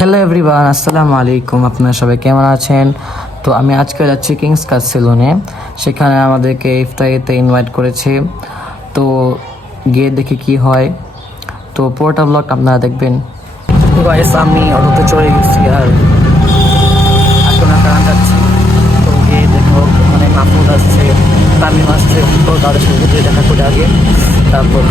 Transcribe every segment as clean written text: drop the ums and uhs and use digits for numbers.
Hello everyone, আসসালামু আলাইকুম। আপনারা সবাই কেমন আছেন? তো আমি আজকে যাচ্ছি কিংস কাজ সেলুনে। সেখানে আমাদেরকে ইফতারিতে ইনভাইট করেছে। তো গিয়ে দেখি কি হয়। তো পুরোটা ব্লগ আপনারা দেখবেন। তো গাইস, আমি অটোতে চলে গেছি আর এখন কারণ যাচ্ছি। তো গিয়ে দেখো, মানে মাহমুদ আসছে, তামিম আসছে। তো তাদের সাথে দেখা করে আগে তারপর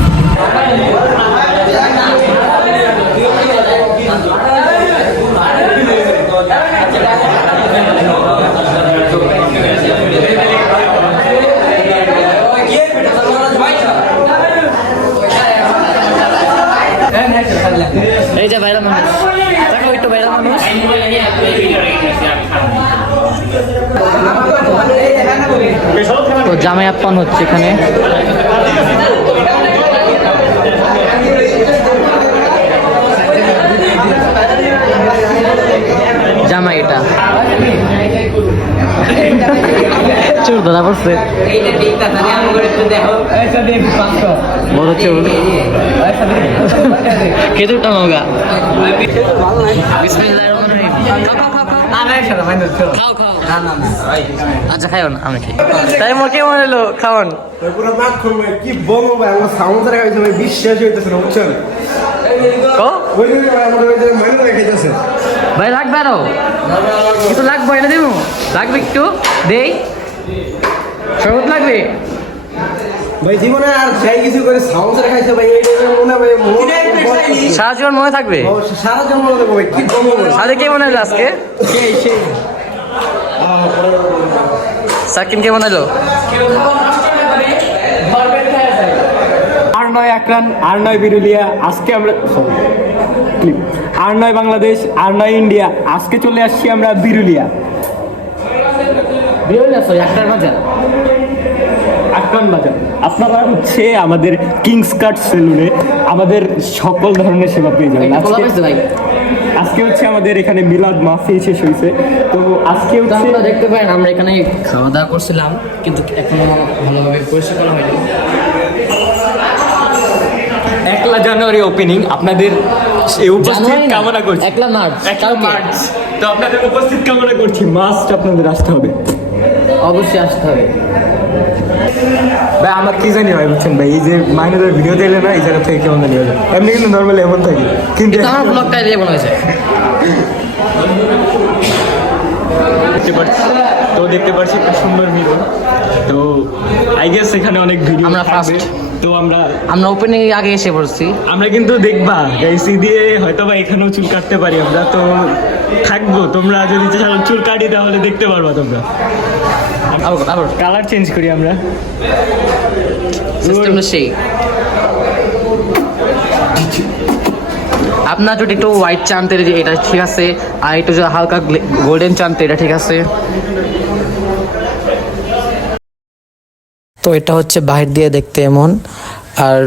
এই যে ভাইরাল মানুষ, দেখো একটু ভাইরাল মানুষ। তো জামাই আপ্পান হচ্ছে এখানে। জামাই এটা চোর ধরা পড়ছে, বড় চোর। খেতুটা মগা। আচ্ছা খাইও না, আমি খাই। তাই মোর কেমন হলো খাওয়ান? কি বলবো ভাই, আমার সাউন্ড খাইছে ভাই, বিশ্বাস হইতেছে না, বুঝছেন? ভাই লাগবে আরো কিছু, লাগবে এনে দেবো, লাগবে একটু দেই, শরবত লাগবে ভাই জীবনে আর যাই কিছু করে সাউন্ড খাইছে ভাই, এই মনে ভাই সারা জীবন মনে থাকবে। সারা জন্ম মনে দেবো ভাই, কি বলবো সাথে কে মনে হলো আজকে? সাকিন কে মনে হলো? আর নয় আকরান, আর নয় বিরুলিয়া। আজকে আমরা আর নয় বাংলাদেশ, আর নয় ইন্ডিয়া। আজকে চলে আসছি আমরা বিরুলিয়া। আকরান বাজার। আপনারা হচ্ছে আমাদের কিংস কাট সেলুনে আমাদের সকল ধরনের সেবা পেয়ে যাবেন। আজকে হচ্ছে আমাদের এখানে মিলাদ মাহফিল শেষ হয়েছে। তো আজকে আপনারা দেখতে পারেন আমরা এখানে খাওয়া দাওয়া করছিলাম, কিন্তু এখনো ভালোভাবে পরিষ্কার করা হয়নি। 1 জানুয়ারি ওপেনিং। আপনাদের উপস্থিত কামনা করছি। 1 মার্চ। তো আপনাদের উপস্থিত কামনা করছি। মাস্ট আপনাদের আসতে হবে, অবশ্যই আসতে হবে। ভাই আমার কি জানি হয়, বুঝছেন ভাই, এই যে মাইনারের ভিডিও দিলে না, এই জায়গা থেকে কেমন জানি হয়। এমনি কিন্তু নর্মালি এমন থাকি, কিন্তু আমার ব্লগটাই দিয়ে মনে হয়েছে। দেখতে পাচ্ছি একটা সুন্দর মিরর। তো আই গেস এখানে অনেক ভিডিও আমরা ফার্স্ট। তো আমরা ওপেনিং আগে এসে পড়ছি। আমরা কিন্তু দেখবা গাইসি দিয়ে হয়তো বা এখানেও চুল কাটতে পারি আমরা। তো থাকবো, তোমরা যদি চুল কাটি তাহলে দেখতে পারবা তোমরা। আবার কালার চেঞ্জ করি আমরা। সিস্টেমটা সেই। আপনার যদি একটু হোয়াইট চান তাহলে এটা ঠিক আছে, আর একটু যদি হালকা গোল্ডেন চান তো এটা ঠিক আছে। তো এটা হচ্ছে বাহির দিয়ে দেখতে এমন, আর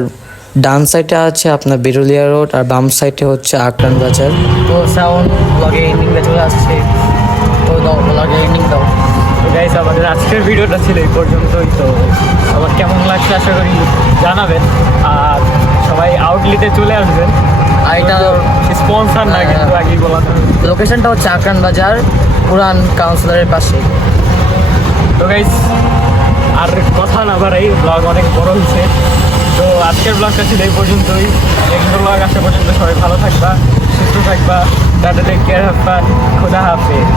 ডান সাইডে আছে আপনার বিরুলিয়া রোড, আর বাম সাইডে হচ্ছে আকরান বাজার। তো সাউন্ড ব্লগে এন্ডিংটা চলে আসছে। তো দাও ব্লগে এন্ডিং দাও। তো গাইস, আমাদের আজকের ভিডিওটা ছিল এই পর্যন্তই। তো আমার কেমন লাগছে আশা করি জানাবেন, আর সবাই আউটলেটে চলে আসবেন। আর এটা স্পন্সর না, কিন্তু আগেই বলা তো। লোকেশনটা হচ্ছে আকরান বাজার, পুরান কাউন্সিলরের পাশে। তো গাইস, আর কথা না বাড়াই, ব্লগ অনেক বড় হয়েছে। তো আজকের ব্লগটা ছিল এই পর্যন্তই। নেক্সট ব্লগ আসা পর্যন্ত সবাই ভালো থাকবা, সুস্থ থাকবা, টাটা, টেক কেয়ার, হাফা, খোদা হাফেজ।